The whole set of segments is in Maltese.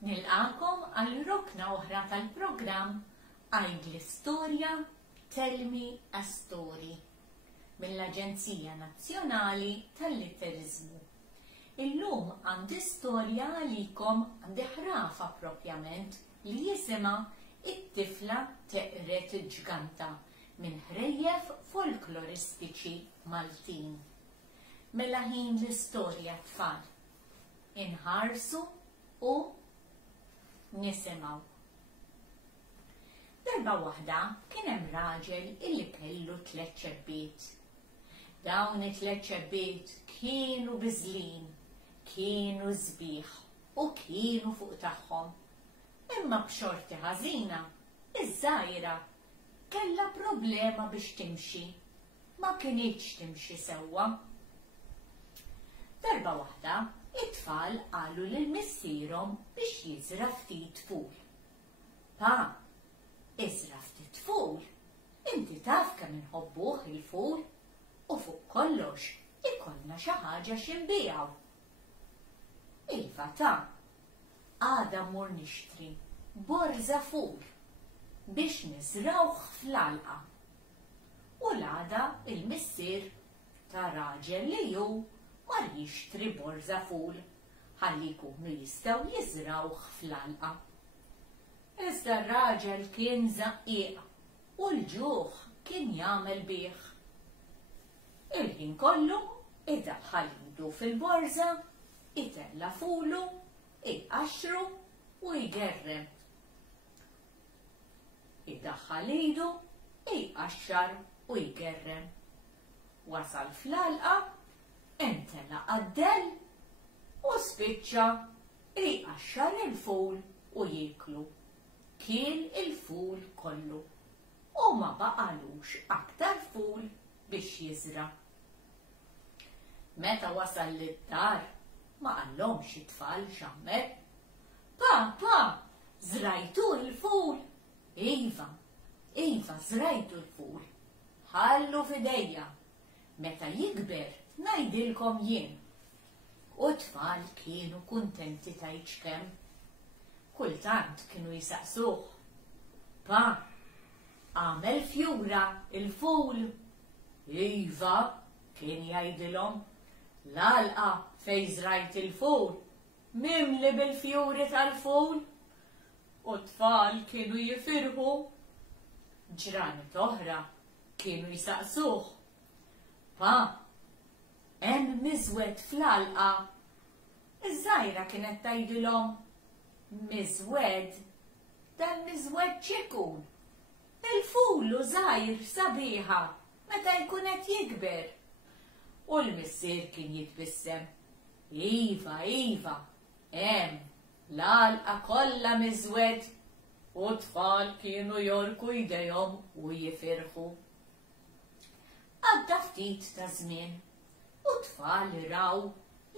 Nilqakom għal rokna oħra tal-programm Għid l-Istorja Tell Me a Story mill-Aġenzija Nazzjonali tal-Litterizmu. Illum għandi storja għalikom għandi ħrafa propjament li jisima It-tifla teqret ġganta minn ħrejjef folkloristiċi Maltin. Mela ħin l-istorja tfal. Inħarsu u nisimaw. Darba waħda kien hemm raġel illi kellu 3 ċebbiet. Dawn it-3 ċebbiet kienu biżlin, kienu sbieħ u kienu fuq tagħhom. Imma b'xorti ħażina, iż-żgħira kellha problema biex timxi. Ma kinitx timxi sewwa. Darba waħda it-tfal qalu lil missierhom biex jiżra ftit ful. Pa, iżra ftit ful, inti taf kemm inħobbuh il-ful u fuq kollox ikollna xi ħaġa x'inbiegħu. Iva ta, għada mmur nixtri borża ful biex niżrawh fl-għalqa. U l-għada il-missier ta' raġel li hu mar jixtri borża ful ħalli jkunu jistgħu jiżrawh fl-għalqa. Iżda r-raġel kien żaqqiq u l-ġuħ kien jagħmel bih. Il-ħin kollu idaħħal idu fil-borża, itella fulu, iqaxxru u jgerrem. Idaħħal idu, iqaxxar u jgerrem. Wasal fl-għalqa, entela qaddel u spiċċa iqaxxar il-ful u jieklu. Kien il-ful kollu u ma baqalux aktar ful biex jiżra. Meta wasal lid-dar ma qallhomx it-tfal x'għamel. Pa, żrajtu l-ful. Iva, żrajtu l-ful. Ħallu f'idejja. Meta jikber ngħidilkom jien. U t-tfal kienu kuntenti tgħid kemm. Kultant kienu jisaqsuh. Pa, għamel fjura il-ful. Iva, kien jgħidilhom. L-għalqa fejn żrajt il-ful mimli bil-fjuri tal-ful. U t-tfal kienu jifirħu. Ġranet oħra kienu jisaqsuh. Pa, hemm miżwed fl-għalqa. Iż-żgħira kienet tgħidilhom miżwed, dal-miżwed x'ikun? Il-fulu żgħir sabiħa meta jkun qed jikber. U l-missier kien jitbissem. Iva, hemm l-għalqa kollha miżwed. U t-tfal kienu jorku jdejhom u jifirħu. Għadda ftit ta' żmien u t-tfal raw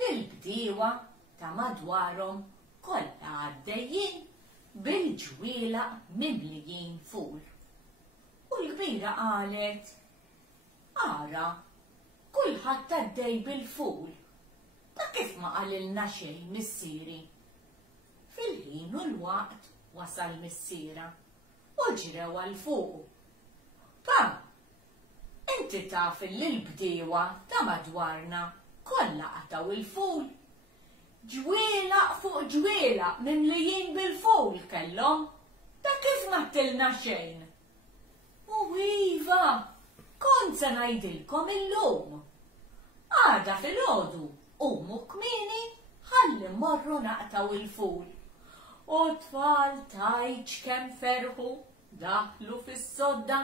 lill-bdiewa ta' madwarhom kollha għaddejjin bil-ġwielaq mimlijin ful. U l-kbira qalet, ara, kulħadd għaddej bil-ful. Ta' kif ma qalilna xejn missieri. Fil-ħin u l-waqt wasal missiera u ġrew għal fuq. Pa, inti taf li l-bdiewa ta' madwarna kollha qataw il-ful. Ġwielaq fuq ġwielaq mimlijin bil-ful kellhom. Ta' kif ma qtilna xejn. U iva, kont se ngħidilkom illum. Għada filgħodu qumu kmieni ħalli mmorru naqtaw il-ful. U t-tfal tgħid kemm ferħu daħlu fis-sodda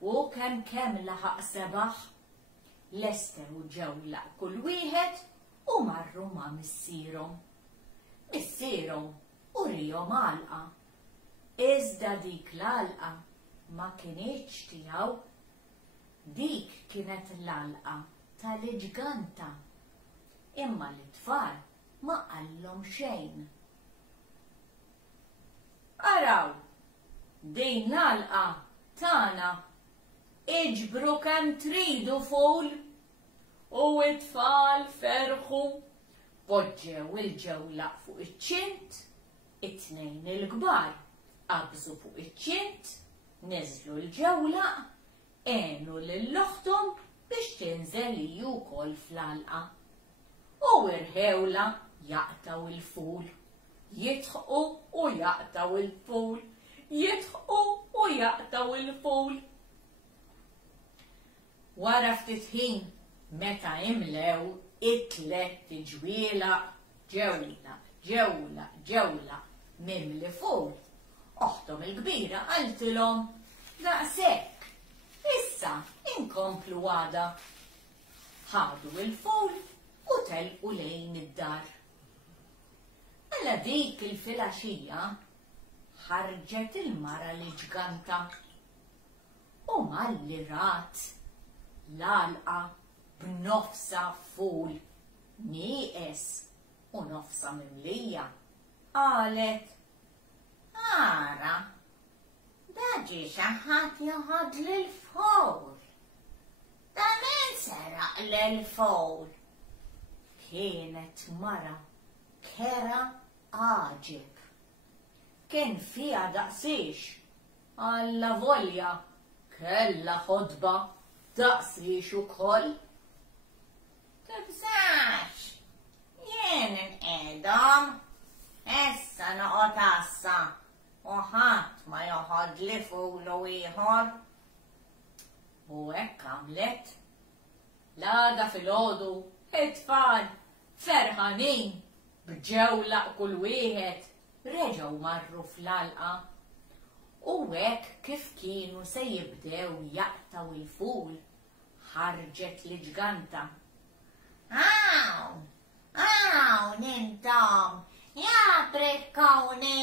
u kemm laħaq sebaħ. Lestew ġewla kull wieħed u marru ma' missierhom. Missierhom urihom għalqa. Iżda dik l-għalqa ma kinitx tiegħu. Dik kienet l-għalqa tal-ġganta. Imma l-tfal ma qallhom xejn. Araw, din l-għalqa tagħna iġbru kemm tridu ful. U t-tfal ferħu, poġġew il-ġewlaq fuq iċ-ċint It-tnejn il-kbar qabżu fuq iċ-ċint, neżlu l-ġewlaq, għenu lill-oħthom biex tinżel hi wkoll fl-għalqa. U irħewla jaqtaw il-ful, jitħqu u jaqtaw il-ful, jitħqu u jaqtaw il-ful. Wara ftit ħin meta imlew it-tlet ġwielaq ġewla mimli ful, oħthom il-kbira qaltilhom daqshekk, issa inkomplu għada. Ħadu il-ful u telqu lejn id-dar. Mela dik il-filgħaxija ħarġet il-mara li ġganta u malli rat l-għalqa b'nofsa ful nieqes u nofsa mimlija. Qalet, ara, da ġie xi ħadd joħod l-ful. Da min seraq l-ful? Kienet mara kera għaġib. Kien fiha daqsiex, alla volja kella ħodba daqsiex ukoll. Tibżax, jien inqedhom, issa noqgħod assa u ħadd ma joħod li fulu ieħor. U hekk għamlet. L-għada filgħodu it-tfal ferħanin b'ġewlaq kull wieħed reġgħu marru fl-għalqa. U hekk kif kienu se jibdew jaqtaw il-ful, ħarġet li ġganta. Hawn intom, jabrikkawni,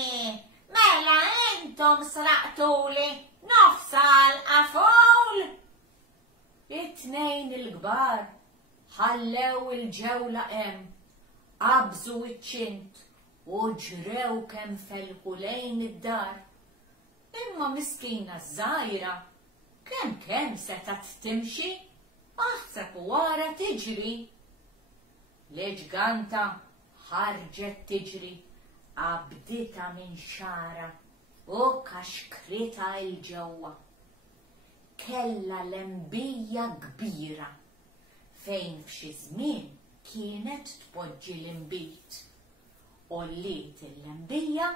mela intom sraqtuli nofsa l-ful. It-tnejn il-kbar ħallew il-ġewla hemm, qabżu iċ-ċint u ġrew kemm felħu lejn id-dar. Imma miskina żgħira kemm setat timxi, aħseb wara tiġri. L-ġganta ħarġet tiġri, qabdita minn xara u kaxkrita il-ġewwa. Kella lembija kbira fejn f'xi żmien kienet tpoġġi l-imbit. Olliet il-lembija,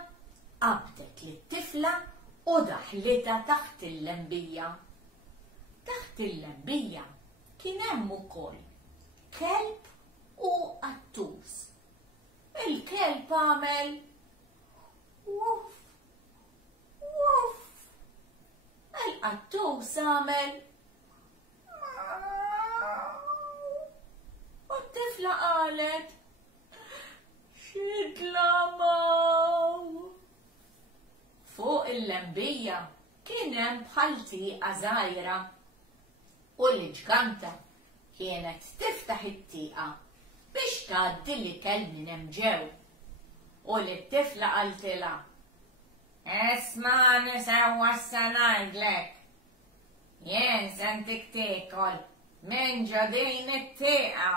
qabdet lit-tifla u daħlitha taħt il-lembija. Taħt il-lembija kien hemm ukoll kelb u qattus. Il-kelb għamel wuf, wuf. Il-qattus għamel u t-tifla qalet xidlamaw. Fuq il-lembija kien hemm bħal tieqa żgħira u l-ġganta kienet tiftaħ it-tieqa biex tgħaddi l-ikel minn hemm ġew. U lit-tifla qaltilha, isma' nisewwa issa ngħidlek, jien se ntik tiekol minn ġodin it-tieqa.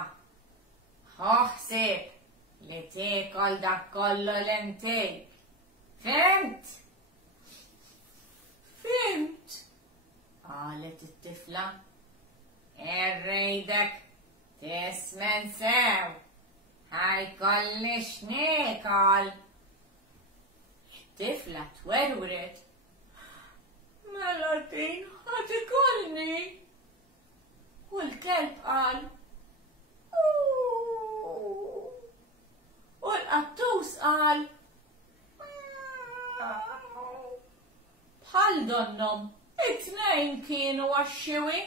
Ħoħsib li tiekol dak kollu l-intik. Fimt? Fimt? Qalet it-tifla. Irridek tismen sew, ħajkolli x'niekol. Tifla twerwret. Mela din ħadd ikolni. U l-kelb qal u l-qattus qal bħal donnom it-tnejn kienu għaxxiwi.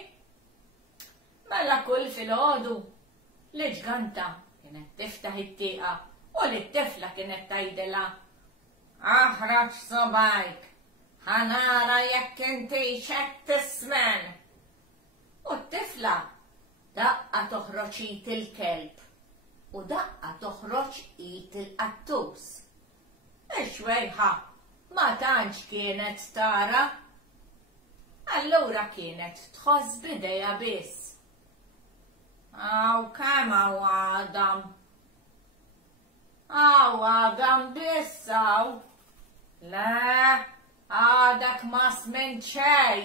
Mela kull filgħodu l-ġganta kienet tiftaħ it-tieqa u lit-tifla kienet tgħidilha, aħraġ sobajk, ħanara jekk intix qed tismen. U t-tifla daqqa toħroġ id il-kelb u daqqa toħroġ id il-qattus. Ix-xwejħa ma tantx kienet tara, allura kienet tħoss b'idejha biss. Aw kemm għadam. Għadam biss Le, għadak ma sment xej,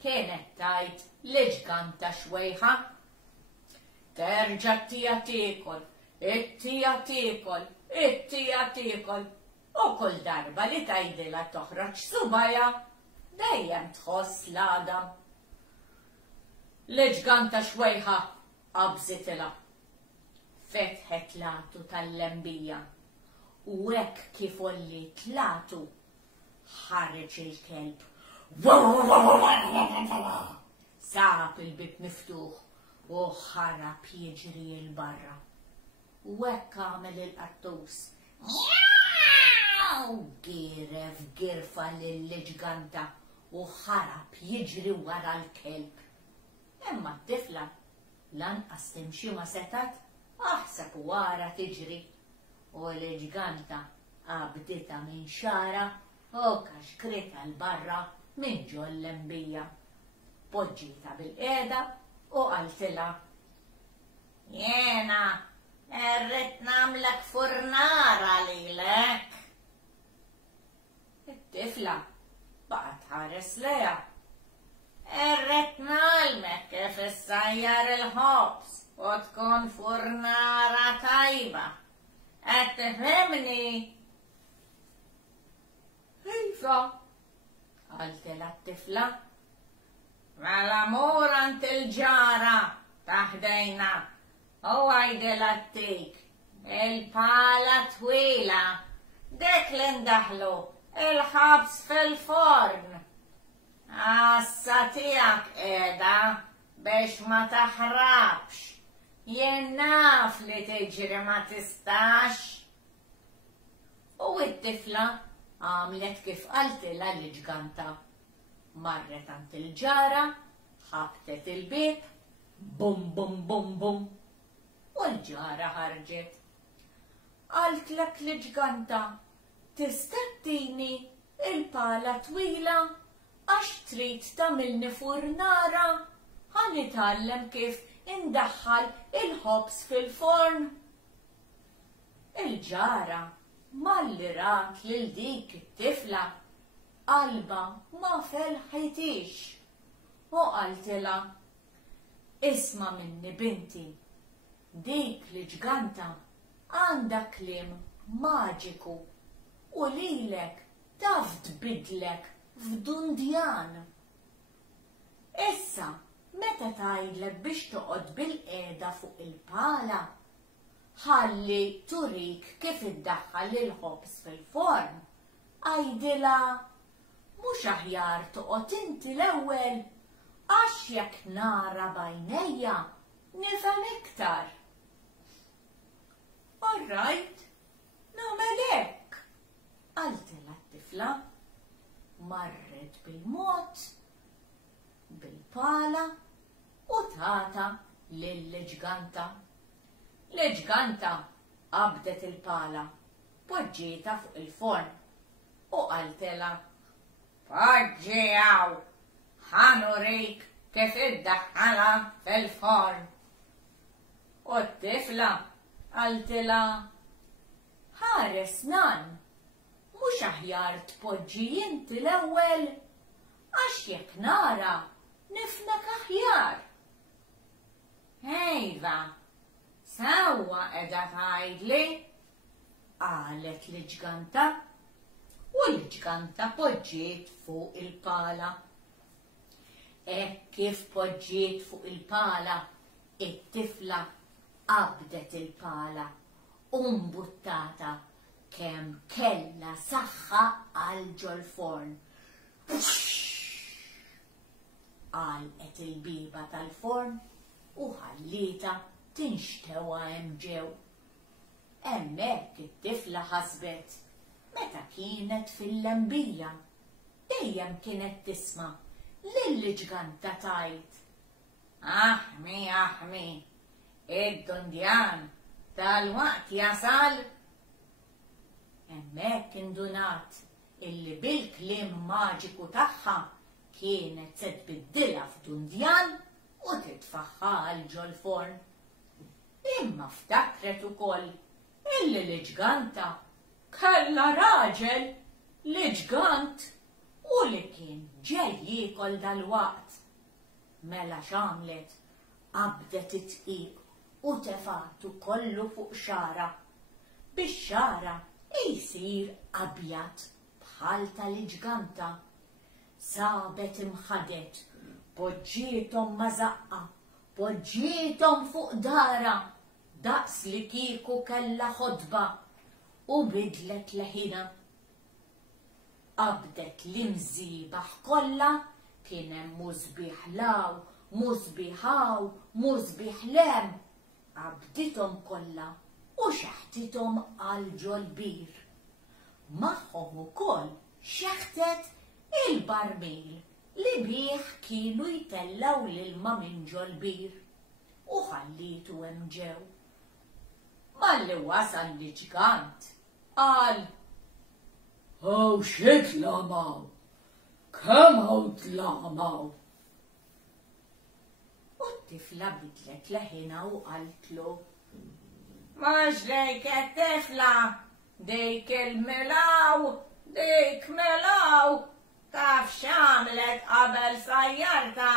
kienet tajt l-ġganta xwejħa. Terġa t-tija tikol, it-tija tikol, it-tija tikol, u kull darba li tajdila toħroġ subaja, dejjem tħoss l-Adam. L-ġganta xwejħa qabżitila. Fetħet latu tal-lembija u hekk kif olli tlatu ħareġ il-kelb. Sab il-bib miftuħ u ħarab jiġri il-barra. U hekk għamel il-qattus. Giref girfa lill-ġganta u ħarab jiġri wara l-kelb. Imma t-tifla lanqas timxi ma setat, aħseb wara tiġri u l-ġganta qabdita minn xara u kaxkrita l-barra minn ġo l-lembija. Poġġita bil-qeda u qaltila: Jena, rrid namlek furnara lilek. It-tifla baqgħet tħares leha. Rrid nagħlmek kif issajjar il-ħobs u tkun furnara tajba. Qed tifhimni? Iva, qaltila t-tifla. Mela mur ant il-ġara taħdejna u għajdila t-tik il-pala twila dik li ndaħlu il-ħabs fil-forn. Assa tijak edha biex ma taħrabx. Jien naf li tiġri ma tistax. U it-tifla għamlet kif qaltila l-ġganta. Marret ant il-ġara, ħabtet il-bib, bum bum bum bum, u l-ġara ħarġet. Qaltlek l-ġganta, tistattini il-pala twila għax trid tagħmilni furnara, ħanitgħallem kif indaħħal il-ħobs fil-forn. Il-ġara malli rat lil dik it-tifla qalba ma felħitix u qaltila: Isma' minni binti, dik li ġganta għandha kliem maġiku u lilek taf tbidlek f'dundjan. Issa, meta tgħidlek biex toqgħod bil-qiegħda fuq il-pala, ħalli turik kif iddaħħal il-ħobs fil-forn, għajdilha: Mhux aħjar toqgħod inti l-ewwel għax jekk nara bajnejja nifhem iktar. All right, nagħmel hekk, qaltilha t-tifla. Marret bil-mod, bil-pala u tata lill-ġganta. L-ġganta qabdet il-pala, poġġieta fuq il-forn u qaltilha: Poġġi hawn, ħanurik kif iddaħħalha fil-forn. U t-tifla qaltilha: Ħares nan, mhux aħjar tpoġġi inti l-ewwel għax jekk nara nifhmek aħjar. Ejva, sewwa qiegħda tgħidli, qalet l-ġganta. U l-ġganta poġġiet fuq il-pala. Hekk kif poġġiet fuq il-pala, it-tifla qabdet il-pala u mbuttata kemm kellha saħħa għal ġol-forn. Għalqet il-biba tal-forn u ħallita tinxtewa hemm ġew. Hemmhekk it-tifla ħasbet meta kienet fil-lembija, dejjem kienet tisma' lill-ġganta tgħid: Aħmi, aħmi, id-dundjan tal-waqt jasal. Hemmhekk indunat illi bil-kliem maġiku tagħha kienet se tbiddilha f'dundjan u titfaħħa għal ġol-forn. Imma ftakret ukoll illi l-ġganta kellha raġel l-ġgant u li kien ġej jiekol dal-waqt. Mela x'għamlet, qabdet it-tqiq u tefatu kollu fuq xara. Bix-xara jsir abjad bħal tal-ġganta. Sabet imħadet, poġġietom ma' zaqqa, poġġietom fuq dara, daqs li kieku kella ħodba u bidlet leħina. Qabdet l-imżibaħ kollha kien hemm mużbiħ law, mużbiħ hawn, mużbiħ lem. Qabdithom kollha u xeħtithom għal ġolbir. Magħhom ukoll xeħtet il-barmil li bih kienu jtellaw l-ilma minn ġolbir u ħallitu hemm ġew. Malli wasal l-ġgant qal: "Haw xi tlamaw, kemm hawn tlamaw?" U t-tifla bidlet leħinha u qaltlu: "Mhux dejk it-tifla, dik il-melaw, dik melaw. Taf x'għamlet qabel sajjarta?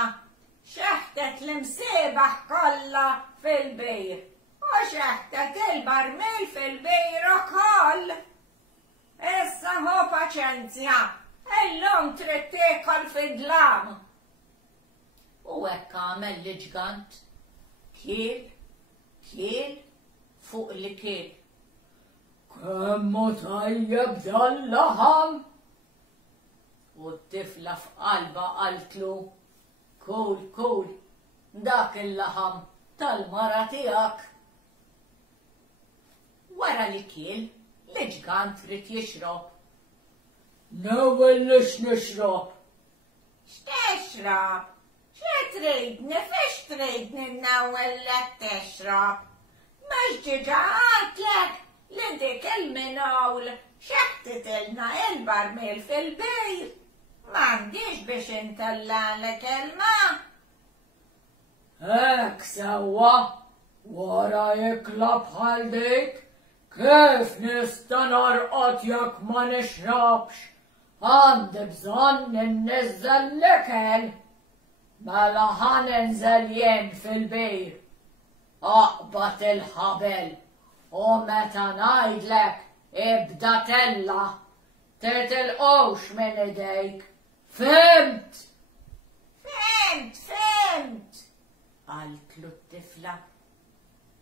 Xeħtet l-imsiebaħ kollha fil-bir u xeħtet il-barmil fil-bir ukoll. Issa hu paċenzja, illum trid tiekol fid-dlam." U hekk għamel l-ġgant. Kiel fuq li kiel. "Kemm hu tajjeb dal-laħam?" U t-tifla f'qalba qaltlu: "Kul, dak il-laħam tal-mara tiegħek." Wara li kiel, l-ġgant trid jixrob. "Nawel nixrob." "X'tixrob? Xi tridni fiex tridni nawellek tixrob? Mhux ġiġa għadlek li dik il-minowl xeħtitilna il-barmil fil-bir. M'għandix biex intellalek il-ma." "Hekk sewwa, wara jikla bħal dik, kif nista' norqod jekk ma nixrobx? Għandi bżonn inniżżel l-ikel." "Mela ħa ninżel jien fil-bir. Aqbad il-ħabel u meta ngħidlek ibda tella, titilqux minn idejk. Fimt?" Fimt, qaltlu t-tifla.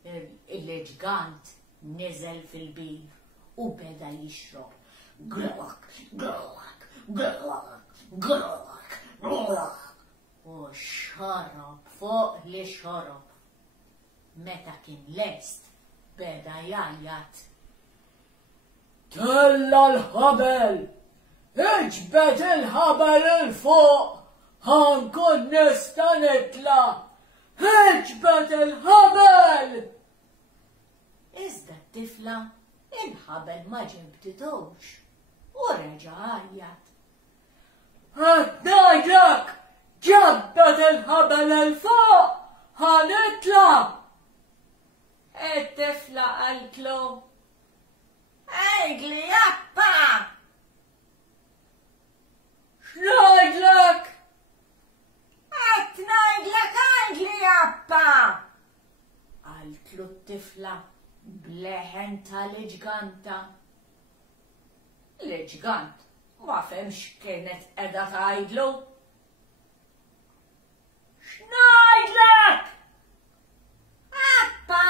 Il-ġgant niżel fil-bir u beda jixrob. Glok, glok, glok, glok, glok. U xorob fuq li xorob. Meta kien lest, beda jajjat: "Tella l-ħabel! Iġbed il-ħabel il-fuq! Ħankun nista' nitla! Iġbed il-ħabel!" Iżda t-tifla il-ħabel ma ġibditux u reġa' għajjat: "Qed ngħidlek, ġabbed il-ħabel il-fuq! Ħanitla!" It-tifla qaltlu: "Għidli jappa!" "X'ngħidlek?" "Qed ngħidlek għidli jappa!" qaltlu t-tifla bleħen tal-ġganta. L-ġgant ma femx kienet qiegħda tgħidlu. "X'ngħidlek? Appa!"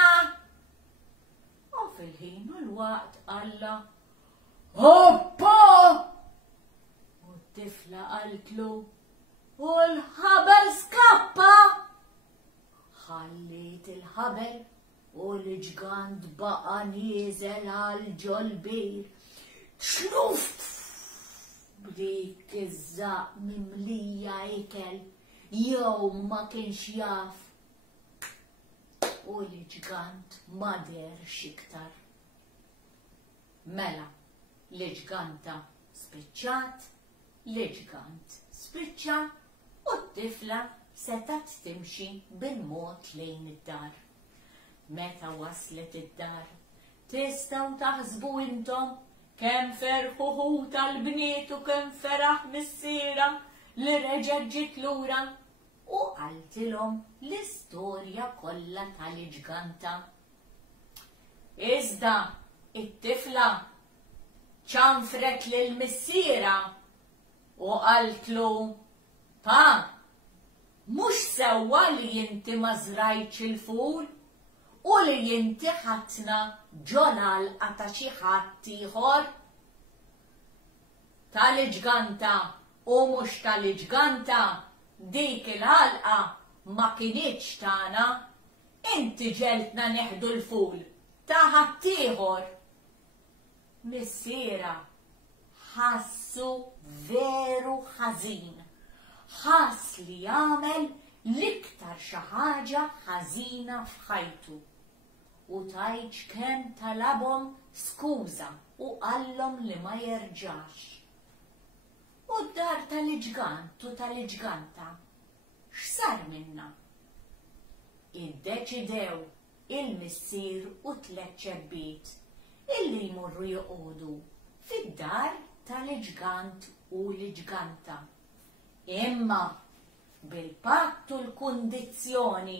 U fil-ħin u l-waqt qalla: "Appa!" U t-tifla qaltlu: "U l-ħabel skappa!" Ħallit il-ħabel u l-ġgant baqa' nieżel għal ġolbir. Xluf! B'dik iż-żaq mimlija ikel, jew ma kienx jaf. U l-ġgant ma derx iktar. Mela, l-ġganta spiċċat, l-ġgant spiċċa u t-tifla setat timxi bil-mod lejn id-dar. Meta waslet id-dar, tistgħu taħsbu intom kem ferħuħu tal-bniet u kem feraħ mis-sira li reġgħet ġiet lura u qaltilhom l-istorja kollha tal-ġganta. Iżda it-tifla ċanfret lill-missiera u qaltlu: Pa, mhux sewwa li inti ma żrajtx il-ful u li inti ħatna ġolal ta' xi ħadd ieħor? Tal-ġganta u mhux tal-ġganta dik il-ħalqa ma kinitx tagħna, inti ġeltna neħdu l-ful ta' ħadd ieħor. Missiera ħassu veru ħażin, ħass li jagħmel l-iktar xi ħaġa ħażina f'ħajtu u tajġ kemm talabhom skuża u qallhom li ma jerġax. U d-dar tal-ġgant u tal-ġganta x'sar minnha? Iddeċidew il-missier u 3 ċebbiet illi jmorru joqogħdu fid-dar tal-ġgant u l-ġganta. Imma bil-patt u l-kundizzjoni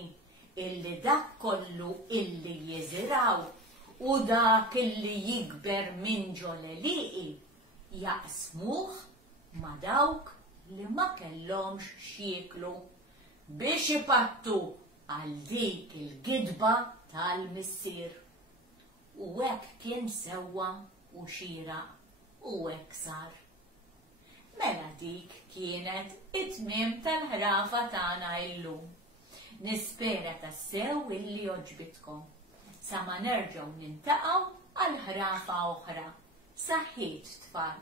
illi dak kollu illi jiżiraw u dak illi jikber minn ġoleliqi jaqsmuh ma dawk li ma kellhomx x'jieklu biex ipattu għal dik il-gidba tal-missier. U hekk kien sewwa u xieraq u hekk sar. Mela dik kienet it-tmiem tal-ħrafa tagħna llum. Nispera tassew illi oġbitkom. Sa ma nerġgħu nintaqgħu għal ħrafa oħra. Saħħit tfal.